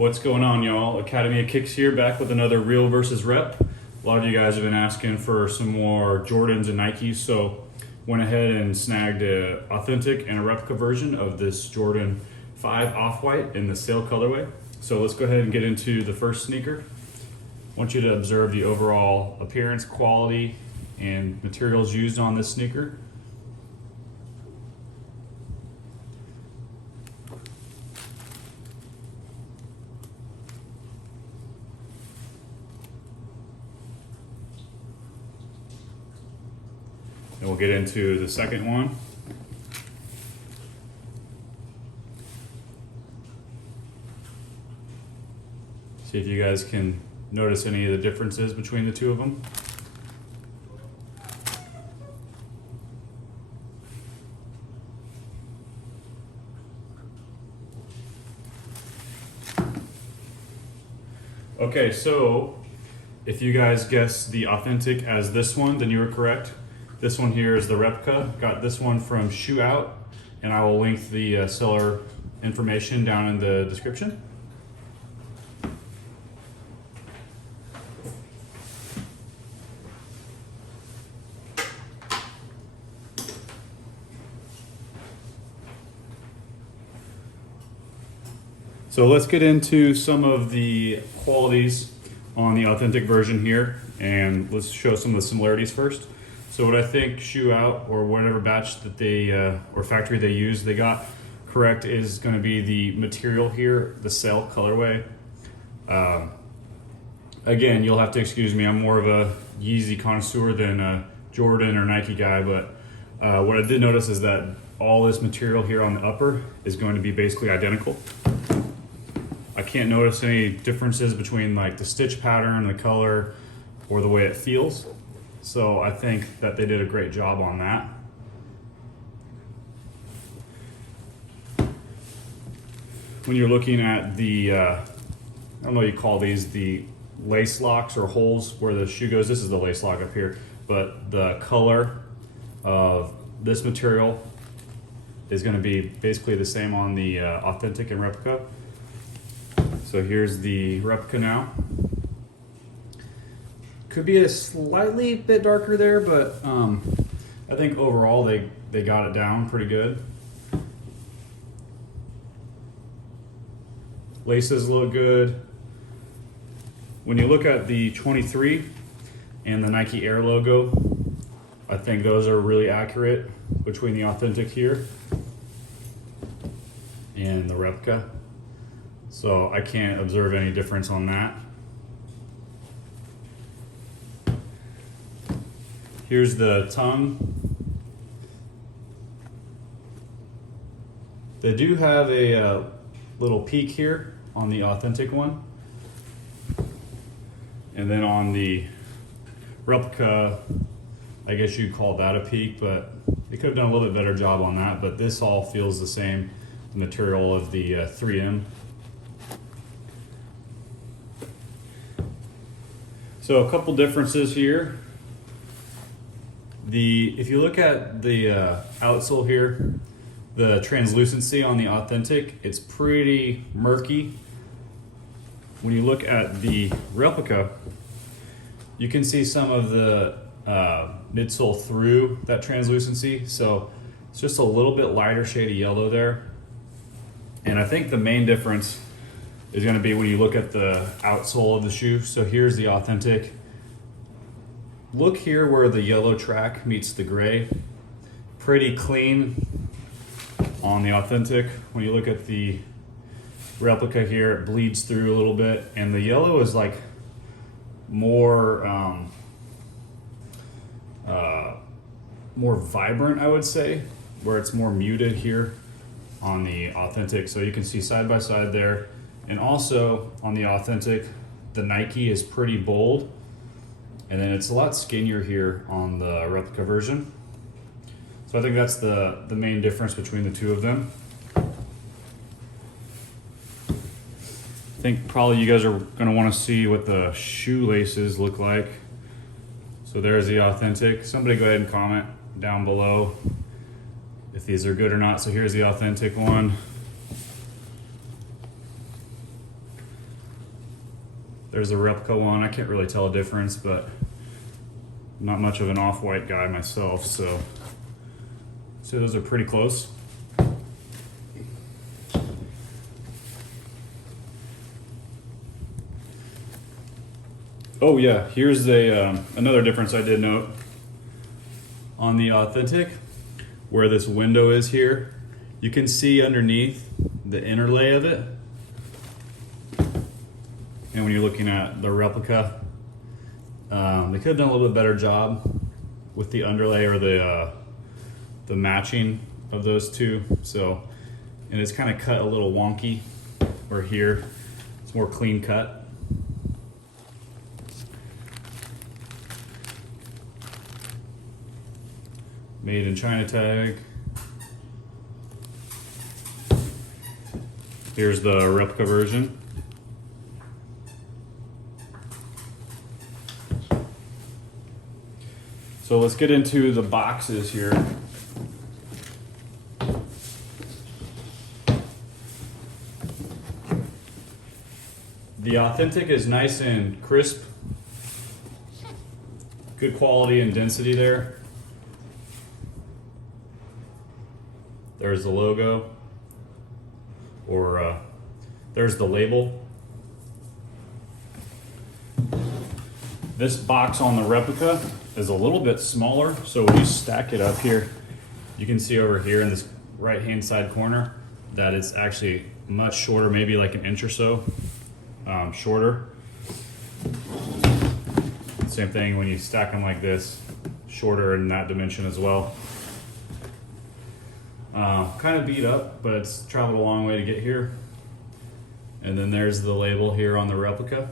What's going on, y'all? Academy of Kicks here, back with another real versus rep. A lot of you guys have been asking for some more Jordans and Nikes, so went ahead and snagged an authentic and a replica version of this Jordan 5 Off-White in the sail colorway. So let's go ahead and get into the first sneaker. I want you to observe the overall appearance, quality, and materials used on this sneaker. And we'll get into the second one. See if you guys can notice any of the differences between the two of them. Okay, so if you guys guess the authentic as this one, then you were correct. This one here is the replica. Got this one from Shoe Out, and I will link the seller information down in the description. So let's get into some of the qualities on the authentic version here, and let's show some of the similarities first. So what I think Shoe Out, or whatever batch that they or factory they use, they got correct is going to be the material here, the sail colorway. Again, you'll have to excuse me, I'm more of a Yeezy connoisseur than a Jordan or Nike guy, but what I did notice is that all this material here on the upper is going to be basically identical. I can't notice any differences between like the stitch pattern, the color, or the way it feels. So I think that they did a great job on that. When you're looking at the, I don't know what you call these, the lace locks or holes where the shoe goes, this is the lace lock up here, but the color of this material is going to be basically the same on the authentic and replica. So here's the replica now. Could be a slightly bit darker there, but I think overall they got it down pretty good. Laces look good. When you look at the 23 and the Nike Air logo, I think those are really accurate between the authentic here and the replica. So I can't observe any difference on that. Here's the tongue. They do have a little peak here on the authentic one. And then on the replica, I guess you'd call that a peak, but they could have done a little bit better job on that, but this all feels the same, the material of the 3M. So a couple differences here. If you look at the outsole here, the translucency on the authentic, it's pretty murky. When you look at the replica, you can see some of the midsole through that translucency. So it's just a little bit lighter shade of yellow there. And I think the main difference is going to be when you look at the outsole of the shoe. So here's the authentic. Look here where the yellow track meets the gray. Pretty clean on the authentic. When you look at the replica here, it bleeds through a little bit, and the yellow is like more more vibrant, I would say, where it's more muted here on the authentic. So you can see side by side there. And also on the authentic, the Nike is pretty bold. And then it's a lot skinnier here on the replica version. So I think that's the main difference between the two of them. I think probably you guys are gonna wanna see what the shoelaces look like. So there's the authentic. Somebody go ahead and comment down below if these are good or not. So here's the authentic one. There's a replica one. I can't really tell a difference, but I'm not much of an off-white guy myself, so those are pretty close. Oh yeah, here's another difference I did note on the authentic, where this window is here. You can see underneath the interlay of it. And when you're looking at the replica, they could have done a little bit better job with the underlay or the matching of those two. So, and it's kind of cut a little wonky, where here it's more clean cut. Made in China tag. Here's the replica version. So let's get into the boxes here. The authentic is nice and crisp. Good quality and density there. There's the logo, or there's the label. This box on the replica is a little bit smaller, so when you stack it up here, you can see over here in this right hand side corner that it's actually much shorter, maybe like an inch or so shorter. Same thing when you stack them like this, shorter in that dimension as well. Kind of beat up, but it's traveled a long way to get here. And then there's the label here on the replica.